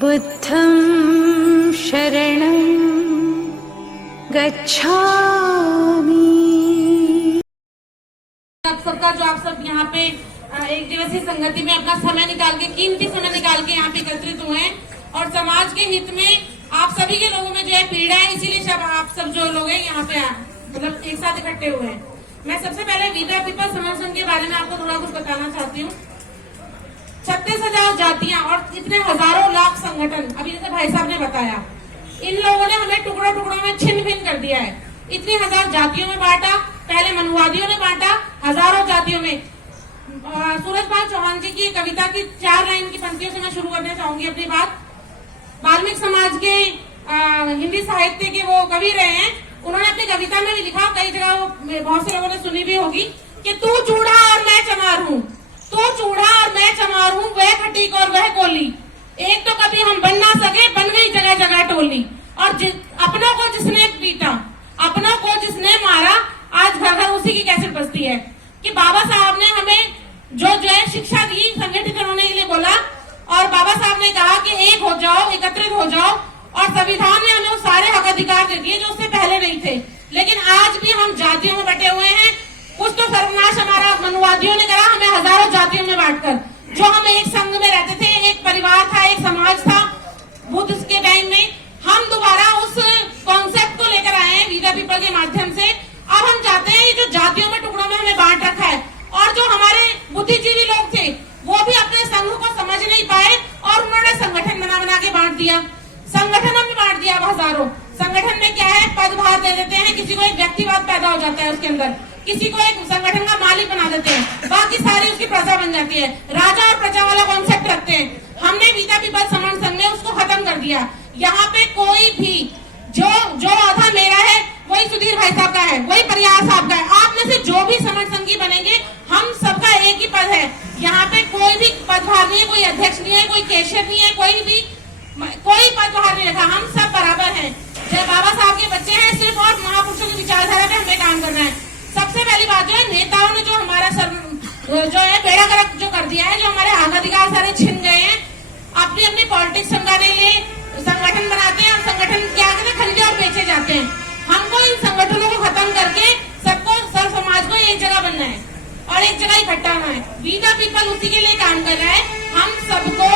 बुद्धं शरणं गच्छामि। आप सबका जो आप सब यहाँ पे एक दिवसीय संगति में अपना समय निकाल के, कीमती समय निकाल के यहाँ पे एकत्रित हुए हैं और समाज के हित में आप सभी के लोगों में जो है पीड़ा है, इसीलिए सब आप सब जो लोग हैं यहाँ पे मतलब एक साथ इकट्ठे हुए हैं। मैं सबसे पहले वीरा पीपल समाज संघ के बारे में आपको थोड़ा कुछ बताना चाहती हूँ। 36,000 जातियां और इतने हजारों लाख संगठन, अभी जैसे भाई साहब ने बताया, इन लोगों ने हमें टुकड़ों टुकड़ों में छिन्न भिन्न कर दिया है। इतनी हजार जातियों में बांटा, पहले मनुवादियों ने बांटा हजारों जातियों में। सूरजभान चौहान जी की कविता की 4 लाइन की पंक्तियों से मैं शुरू करना चाहूंगी अपनी बात। वाल्मीकि समाज के हिंदी साहित्य के वो कवि रहे हैं। उन्होंने अपनी कविता में भी लिखा, कई जगह वो बहुत से लोगों ने सुनी भी होगी, कि तू चूड़ा और मैं चमार हूँ, तू चूड़ा और मैं चमार हूँ, वह खटीक और वह कोली, एक तो कभी हम बन ना सके, बन गई जगह जगह टोली। और अपनों को जिसने पीटा, अपनों को जिसने मारा, आज घर घर उसी की कैसेट बजती है। कि बाबा साहब ने हमें जो है शिक्षा दी, संगठित होने के लिए बोला, और बाबा साहब ने कहा कि एक हो जाओ, एकत्रित हो जाओ, और संविधान ने हमें वो सारे हक अधिकार दे दिए जो उससे पहले नहीं थे। लेकिन आज भी हम जातियों में बटे हुए हैं। कुछ तो सर्वनाश हमारा मनुवादियों ने करा, हमें हजारों जातियों में बांटकर। जो हम एक संघ में रहते थे, एक परिवार था, एक समाज था बुद्ध के टाइम में, हम दोबारा उस कॉन्सेप्ट को लेकर आए हैं वीरा पीपल के माध्यम से। अब हम चाहते हैं जो जातियों में टुकड़ों में हमें बांट रखा है, और जो हमारे बुद्धिजीवी लोग थे वो भी अपने संघ को समझ नहीं पाए और उन्होंने संगठन बना बना के बांट दिया। संगठनों में बांट दिया हजारों। संगठन में क्या है, पदभार दे देते हैं, किसी को एक व्यक्तिवाद पैदा हो जाता है उसके अंदर, किसी को एक संगठन का मालिक बना देते हैं, बाकी सारी उसकी प्रजा बन जाती है। राजा और प्रजा वाला कॉन्सेप्ट रखते हैं। हमने वीरा पीपल समाज संघ में उसको खत्म कर दिया। यहाँ पे कोई भी जो आधा मेरा है वही सुधीर भाई साहब का है, वही परियार साहब का है। आप में से जो भी समाज संघी बनेंगे, हम सबका एक ही पद है। यहाँ पे कोई भी पदभार नहीं है, कोई अध्यक्ष नहीं है, कोई केशर नहीं है, कोई पदभार नहीं रखा, हम सब बराबर हैं। जब बाबा साहब के बच्चे हैं सिर्फ, और महापुरुषों की विचारधारा पे हमें काम करना है। सबसे पहली बात जो है, नेताओं ने जो हमारा जो है बेड़ा गर्क जो कर दिया है, जो हमारे हक अधिकार सारे छिन गए हैं, अपनी अपनी पॉलिटिक्स समझाने के लिए संगठन बनाते हैं, और संगठन क्या कहते हैं, खरीदे और बेचे जाते हैं। हमको इन संगठनों को खत्म करके सबको, सब समाज को एक जगह बनना है और एक जगह इकट्ठा होना है। वीरा पीपल उसी के लिए काम कर रहा है। हम सबको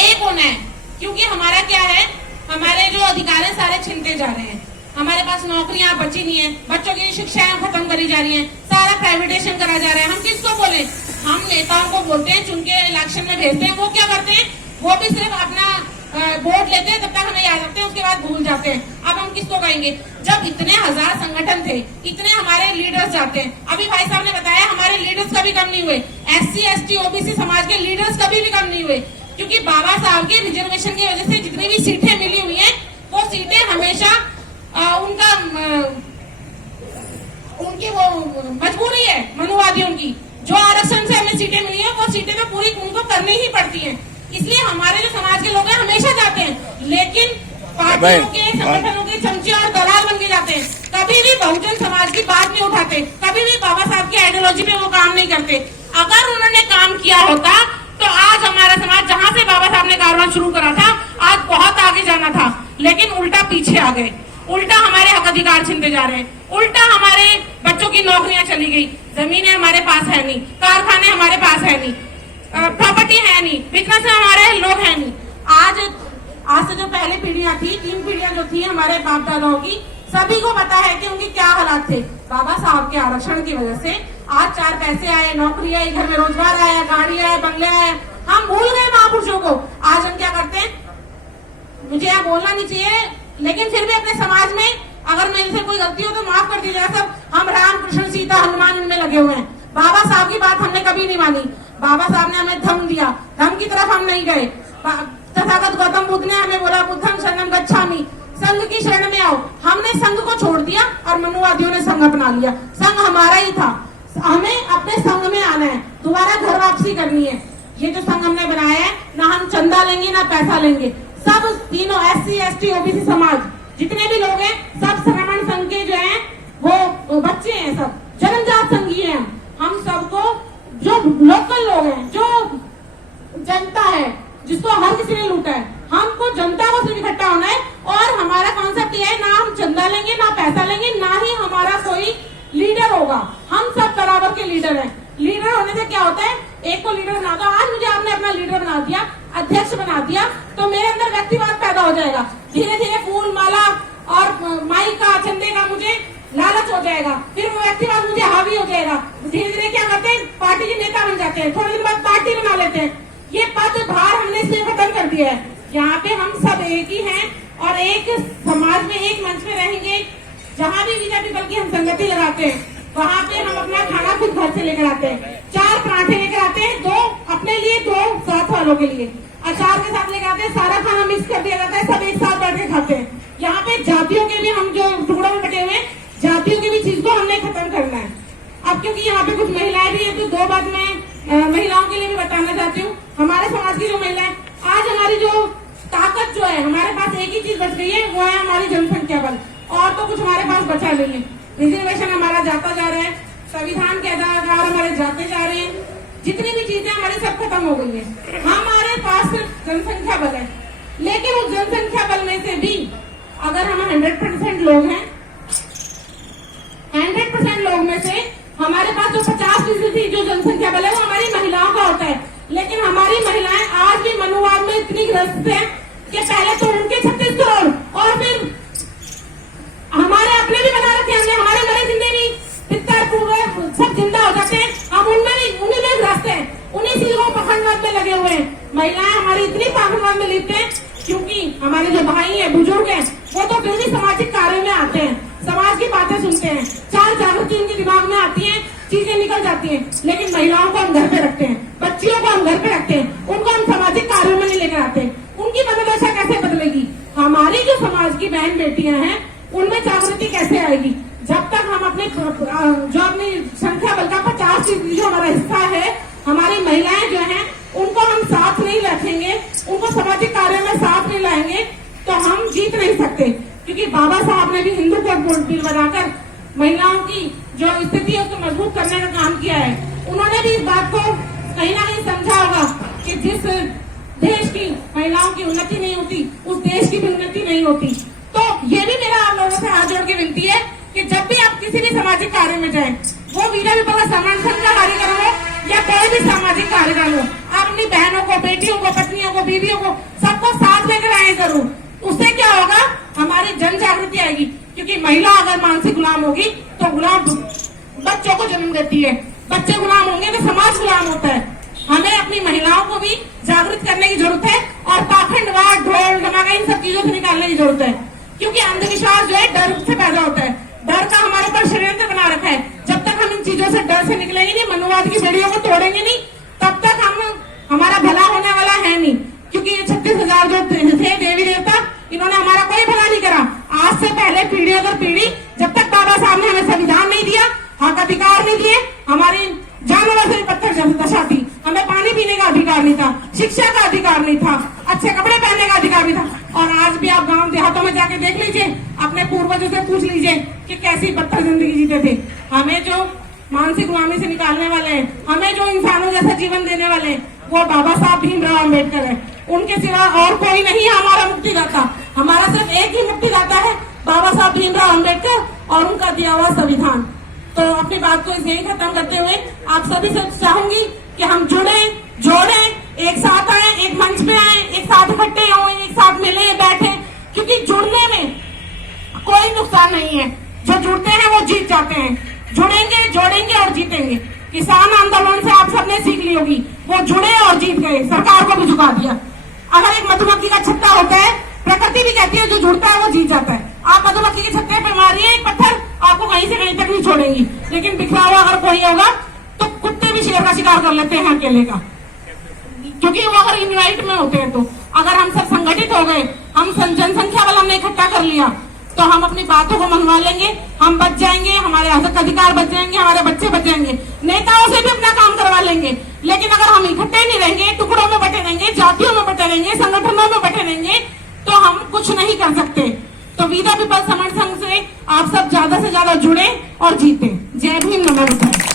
एक होना है, क्योंकि हमारा क्या है, हमारे जो अधिकार है सारे छिनते जा रहे हैं। हमारे पास नौकरियां बची नहीं है, बच्चों की शिक्षाएं खत्म करी जा रही हैं, सारा प्राइवेटाइजेशन करा जा रहा है। हम किसको बोले? हम नेताओं को बोलते हैं, चुन के इलेक्शन में भेजते हैं। वो क्या करते हैं, वो भी सिर्फ अपना वोट लेते हैं, तब तक हमें याद रखते हैं, उसके बाद भूल जाते हैं। अब हम किसको कहेंगे, जब इतने हजार संगठन थे, इतने हमारे लीडर्स जाते हैं। अभी भाई साहब ने बताया हमारे लीडर्स कभी कम नहीं हुए, SC ST OBC समाज के लीडर्स कभी भी कम नहीं हुए, क्योंकि बाबा साहब के रिजर्वेशन की वजह से जितनी भी सीटें मिली हुई है, वो सीटें हमेशा उनकी वो मजबूरी है मनुवादियों की। जो आरक्षण से हमें सीटें मिली है, वो सीटें तो पूरी उनको करनी ही पड़ती है। इसलिए हमारे जो समाज के लोग हैं हमेशा जाते हैं, लेकिन पार्टियों के, संगठनों के चमचे और दलाल बन के जाते हैं। कभी भी बहुजन समाज की बात नहीं उठाते, कभी भी बाबा साहब की आइडियोलॉजी पे वो काम नहीं करते। अगर उन्होंने काम किया होता तो आज हमारा समाज, जहाँ से बाबा साहब ने कारवां शुरू करा था, आज बहुत आगे जाना था, लेकिन उल्टा पीछे आ गए। उल्टा हमारे हक अधिकार छिनते जा रहे हैं, उल्टा हमारे बच्चों की नौकरियां चली गई, जमीनें हमारे पास है नहीं, कारखाने हमारे पास है नहीं, प्रॉपर्टी है नहीं, बिजनेस हमारे लोग है नहीं। आज से जो पहले पीढ़ियां थी, 3 पीढ़ियां जो थी हमारे बाप दादाओं की, सभी को पता है कि उनके क्या हालात थे। बाबा साहब के आरक्षण की वजह से आज 4 पैसे आए, नौकरी आई, घर में रोजगार आया, गाड़ी आया, बंगले आए। हम भूल गए महापुरुषों को। आज हम क्या करते हैं, मुझे यहाँ बोलना नहीं चाहिए, लेकिन फिर भी अपने समाज में अगर मेरे से कोई गलती हो तो माफ कर दीजिएगा सब। हम राम कृष्ण सीता हनुमान इनमें लगे हुए हैं। बाबा साहब की बात हमने कभी नहीं मानी। बाबा साहब ने हमें धम्म दिया, धम्म की तरफ हम नहीं गए। तथागत गौतम बुद्ध ने हमें बोला, बुद्धं शरणं गच्छामि, संघ की शरण में आओ। हमने संघ को छोड़ दिया और मनुवादियों ने संघ अपना लिया। संघ हमारा ही था, हमें अपने संघ में आना है, दोबारा घर वापसी करनी है। ये जो संघ हमने बनाया है, ना हम चंदा लेंगे ना पैसा लेंगे। सब तीनों SC ST OBC समाज जितने भी लोग हैं, सब श्रमण संघ के जो हैं वो बच्चे हैं, सब जन्मजात संघी हैं। हम सबको, जो लोकल लोग हैं, जो जनता है, जिसको हर किसी ने लूटा है, जनता को सिर्फ इकट्ठा होना है। और हमारा कॉन्सेप्ट ये है, ना हम चंदा लेंगे, ना पैसा लेंगे, ना ही हमारा कोई लीडर होगा। हम सब बराबर के लीडर हैं। लीडर होने से क्या होता है, एक को लीडर बना दो। आज मुझे आपने अपना लीडर बना दिया, अध्यक्ष बना दिया, तो मेरे अंदर व्यक्तिवाद पैदा हो जाएगा। धीरे धीरे फूल माला और माइक का, चंदे का मुझे लालच हो जाएगा। फिर वो व्यक्तिवाद मुझे हावी हो जाएगा। धीरे धीरे क्या करते हैं, पार्टी के नेता बन जाते हैं, थोड़े दिन बाद पार्टी बना लेते हैं। ये पद भार हमने इसलिए खत्म कर दिया है। यहाँ पे हम सब एक ही हैं और एक समाज में एक मंच में रहेंगे। जहाँ भी बीजेपी बल्कि हम संगति लगाते हैं, वहाँ पे हम अपना खाना खुद घर से लेकर आते हैं। 4 पराठे लेकर आते हैं, 2 अपने लिए, 2 साथ वालों के लिए। अचार के साथ लेकर आते हैं, सारा खाना मिक्स कर दिया जाता है, सब एक साथ बैठ के खाते हैं। यहाँ पे जातियों के भी हम जो टुकड़ों में बटे हुए हैं, जातियों की भी चीज को हमने खत्म करना है। अब क्योंकि यहाँ पे कुछ महिलाएं भी है, तो 2 बात मैं महिलाओं के लिए भी बताना चाहती हूँ। हमारे समाज की जो महिलाएं, आज हमारी जो ताकत जो है, हमारे पास एक ही चीज बच गई है, वो है हमारी जनसंख्या बल। और तो कुछ हमारे पास बचा नहीं है। रिजर्वेशन हमारा जाता जा रहा है, संविधान के आधार हमारे जाते जा रहे हैं, जितनी भी चीजें हमारी सब खत्म हो गई है। हमारे पास सिर्फ जनसंख्या बल है, लेकिन उस जनसंख्या बल में से भी अगर हम 100% लोग हैं, 100% लोग में से हमारे पास जो 50% जो जनसंख्या बल है वो हमारी महिलाओं का होता है। लेकिन हमारी महिलाएं आज भी मनुवाद में इतनी ग्रस्त है कि पहले तो उनके 36 करोड़ और फिर हमारे अपने भी बना रखे हमने, हमारे मरे जिंदे भी पितर पूरे सब जिंदा हो जाते हैं, हम उनमें भी, उन्हीं में ग्रस्त हैं, उन्हीं चीजों पाखंडवाद में लगे हुए हैं। महिलाएं हमारी इतनी पाखंडवाद में लिप्त हैं क्योंकि हमारे जो भाई हैं, बुजुर्ग हैं, वो तो फिर भी सामाजिक कार्य में आते हैं, समाज की बातें सुनते हैं, 4 जागृति उनके दिमाग में आती है, चीजें निकल जाती हैं। लेकिन महिलाओं को हम घर पे रखते हैं, बच्चियों को हम घर पे रखते हैं, उनको हम सामाजिक कार्यों में नहीं लेकर आते। उनकी मनोदशा कैसे बदलेगी? हमारी जो समाज की बहन बेटियां हैं, उनमें जागृति कैसे आएगी? जब तक हम अपने जो अपनी संख्या बल का 50% जो हमारा हिस्सा है, हमारी महिलाएं जो हैं, उनको हम साथ नहीं रखेंगे, उनको सामाजिक कार्य में साथ नहीं लाएंगे, तो हम जीत नहीं सकते। क्योंकि बाबा साहब ने भी हिंदू कोड बिल बनाकर महिलाओं की जो स्थिति है उसको मजबूत करने का काम किया है। उन्होंने भी इस बात को कहीं ना कहीं समझा होगा कि जिस देश की महिलाओं की उन्नति नहीं होती, उस देश की भी उन्नति नहीं होती। तो ये भी मेरा आप लोगों से हाथ जोड़ के विनती है कि जब भी आप किसी भी सामाजिक कार्य में जाएं, वो वीरा विपला समर्थन का कार्यक्रम हो या कोई भी सामाजिक कार्यक्रम हो, आप अपनी बहनों को, बेटियों को, पत्नियों को, बीवियों को, सबको साथ लेकर आए जरूर। उससे क्या होगा, हमारी जन जागृति आएगी। क्योंकि महिला अगर मानसिक गुलाम होगी तो गुलाम बच्चों को जन्म देती है, बच्चे गुलाम होंगे तो समाज गुलाम होता है। हमें अपनी महिलाओं को भी जागृत करने की जरूरत है और पाखंडवाद, ढोल धमाका, इन सब चीजों से निकालने की जरूरत है। क्योंकि अंधविश्वास जो है डर से पैदा होता है, डर का हमारे पर षड्यंत्र बना रखा है। जब तक हम इन चीजों से डर से निकलेंगे नहीं, मनोवाद की बेड़ियों को तोड़ेंगे नहीं, तब तक हमारा भला होने वाला है नहीं। क्योंकि ये 36,000 जो थे देवी देवता, इन्होंने हमारा कोई भला नहीं करा। आज से पहले पीढ़ी दर पीढ़ी, जब तक बाबा साहब ने हमें संविधान नहीं दिया, हक अधिकार नहीं दिए, हमारी जानवर से पत्थर दशा थी, हमें पानी पीने का अधिकार नहीं था, शिक्षा का अधिकार नहीं था, अच्छे कपड़े पहनने का अधिकार नहीं था। और आज भी आप गांव देहातों में जाके देख लीजिए, अपने पूर्वजों से पूछ लीजिए कि कैसी बदतर जिंदगी जीते थे। हमें जो मानसिक गुलामी से निकालने वाले हैं, हमें जो इंसानों जैसा जीवन देने वाले हैं, वो बाबा साहब भीमराव अम्बेडकर है। उनके सिवा और कोई नहीं है हमारा मुक्तिदाता। हमारा सिर्फ एक ही मुक्तिदाता है, बाबा साहब भीमराव अम्बेडकर और उनका दिया हुआ संविधान। तो अपनी बात को यही खत्म करते हुए आप सभी से चाहूंगी कि हम जुड़े, जोड़े, एक साथ आए, एक मंच में आए, एक साथ इकट्ठे हो, एक साथ मिले, बैठे। क्योंकि जुड़ने में कोई नुकसान नहीं है, जो जुड़ते हैं वो जीत जाते हैं। जुड़ेंगे, जोड़ेंगे और जीतेंगे। किसान आंदोलन से आप सबने सीख ली होगी, वो जुड़े और जीत गए, सरकार को भी झुका दिया। अगर एक मधुमक्खी का छत्ता होता है, प्रकृति भी कहती है जो जुड़ता है वो जीत जाता है। आप मधुमक्खी के छत्ते पे मारिए एक पत्थर, आपको कहीं से कहीं तक नहीं छोड़ेंगी। लेकिन बिखरा हुआ अगर कोई होगा तो कुत्ते भी शेर का शिकार कर लेते हैं अकेले का, क्योंकि वो अगर इन्वाइट में होते हैं। तो अगर हम सब संगठित हो गए, हम जनसंख्या बल हमने इकट्ठा कर लिया, तो हम अपनी बातों को मनवा लेंगे, हम बच जाएंगे, हमारे हक अधिकार बच जाएंगे, हमारे बच्चे बच जाएंगे, नेताओं से भी अपना काम करवा लेंगे। लेकिन अगर हम इकट्ठे नहीं रहेंगे, टुकड़ों में बटे रहेंगे, जातियों में बटे रहेंगे, संगठनों में बटे रहेंगे, तो हम कुछ नहीं कर सकते। तो वीरा पीपल समर्थन संघ से आप सब ज्यादा से ज्यादा जुड़े और जीते। जय भीम, नमो बुद्धाय।